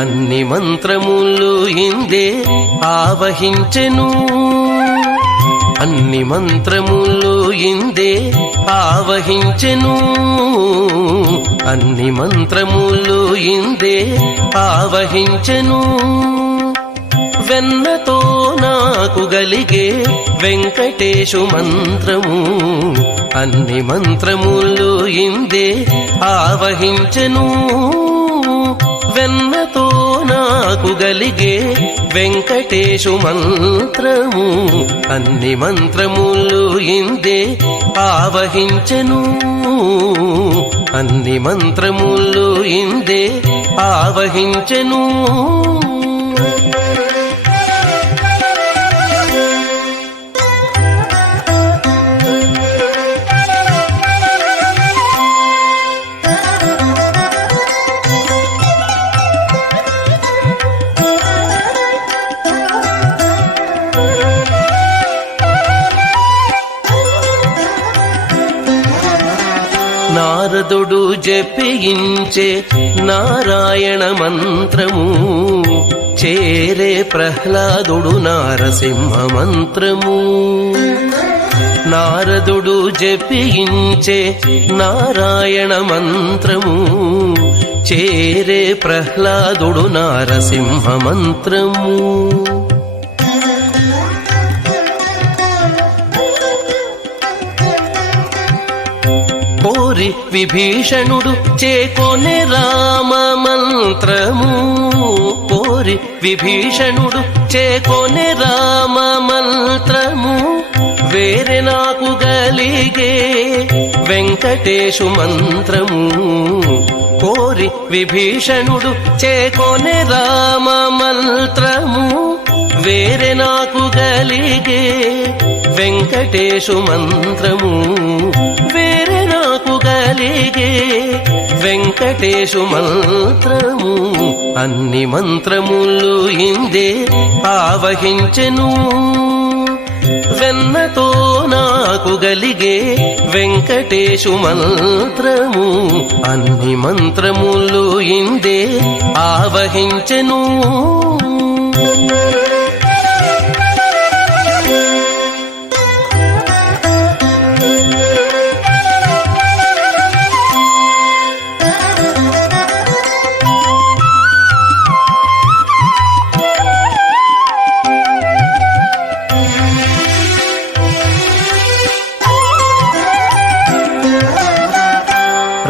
అన్ని మంత్రములు ఇందే ఆవహించెను అన్ని మంత్రములు ఇందే ఆవహించెను అన్ని మంత్రములు ఇందే ఆవహించెను వెన్నతో నాకు గలిగే వెంకటేశు మంత్రము అన్ని మంత్రములు ఇందే ఆవహించెను వెన్నతో నాకు గలిగే వెంకటేశు మంత్రము అన్ని మంత్రములు ఇందే ఆవహించెను అన్ని మంత్రములు ఇందే ఆవహించెను నారదుడు జపించే నారాయణ మంత్రము చేరే ప్రహ్లాదుడు నారసింహ మంత్రము నారదుడు జపించే నారాయణ మంత్రము చేరే ప్రహ్లాదుడు నారసింహ మంత్రము కోరి విభీషణుడు చేకొనే రామ మంత్రము కోరి విభీషణుడు చేకొనే రామ మంత్రము వేరే నాకు గలిగే వెంకటేశు మంత్రము కోరి విభీషణుడు చేకొనే రామ మంత్రము వేరే నాకు గలిగే వెంకటేశు మంత్రము వేరే నాకు గలిగే వెంకటేశు మంత్రము అన్ని మంత్రములు ఇందే ఆవహించెను వెన్నతో నాకు గలిగే వెంకటేశు మంత్రము అన్ని మంత్రములు ఇందే ఆవహించెను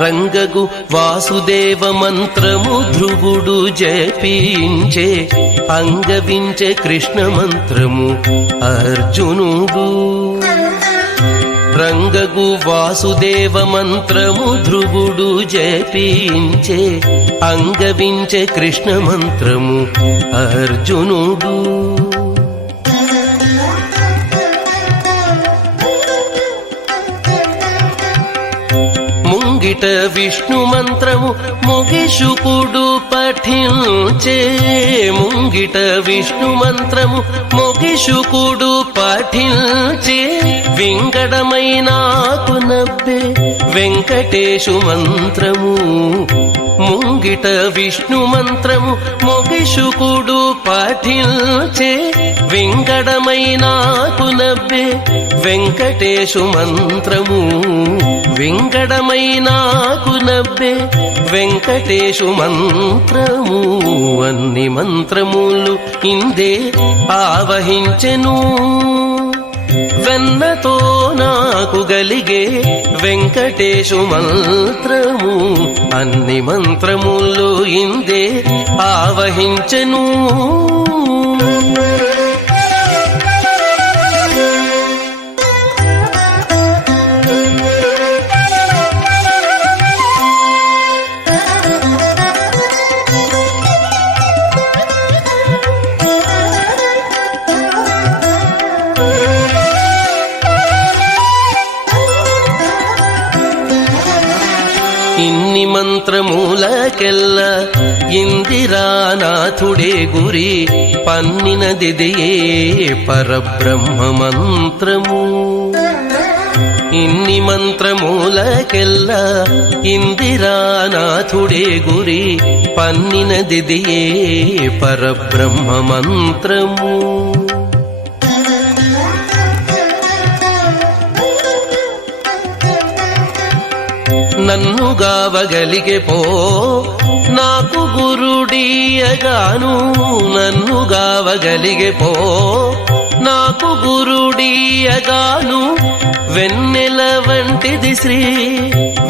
రంగగు వాసుదేవ మంత్రము ధ్రువుడు జపించే అంగవించే కృష్ణ మంత్రము అర్జునుడు రంగగు వాసుదేవ మంత్రము ధ్రువుడు జపించే అంగవించే కృష్ణ మంత్రము అర్జునుడు ముంగిట విష్ణు మంత్రము మొగిషుకుడు పఠించే ముంగిట విష్ణు మంత్రము మొగిషుకుడు పఠించే వింగడమైనాకు నవ్వే వెంకటేశు మంత్రము ముంగిట విష్ణు మంత్రము మొగిషుకుడు పఠించే వింగడమైనాకు నవ్వే వెంకటేశు మంత్రము వింగడమైనాకు నవ్వే వెంకటేశు మంత్రము అన్ని మంత్రములు ఇందే ఆవహించెను వెన్నతో నాకు గలిగే వెంకటేశు మంత్రము అన్ని మంత్రములు ఇందే ఆవహించెను ఇన్ని మంత్రములకెల్ల ఇందిరానాథుడే గురి పన్నినదిదియే పరబ్రహ్మ మంత్రము ఇన్ని మంత్రమూలకెల్లా ఇందిరానాథుడే గురి పన్నినదిదియే పరబ్రహ్మ మంత్రము. నన్ను గావగలిగే పో నాకు గురుడీయగాను, నన్ను గావగలిగే పో నాకు గురుడీయగాను, వెన్నెల వంటిది శ్రీ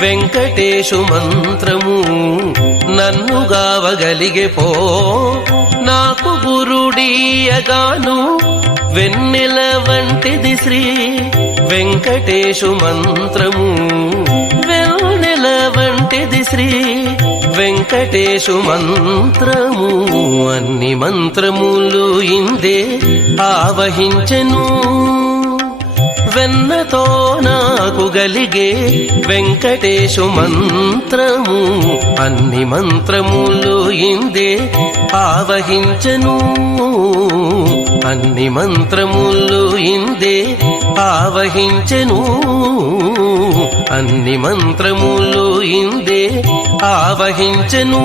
వెంకటేశు మంత్రము. నన్ను గావగలిగే పో నాకు గురుడీయగాను, వెన్నెల వంటిది శ్రీ వెంకటేశు మంత్రము. వెన్నెల వంటిది శ్రీ వెంకటేశు మంత్రము. అన్ని మంత్రములు ఇందే ఆవహించెను, వెన్నతో నాకు గలిగే వెంకటేశు మంత్రము. అన్ని మంత్రములు ఇందే ఆవహించెను, అన్ని మంత్రములు ఇందే ఆవహించెను, అన్ని మంత్రములు ఇందే ఆవహించెను.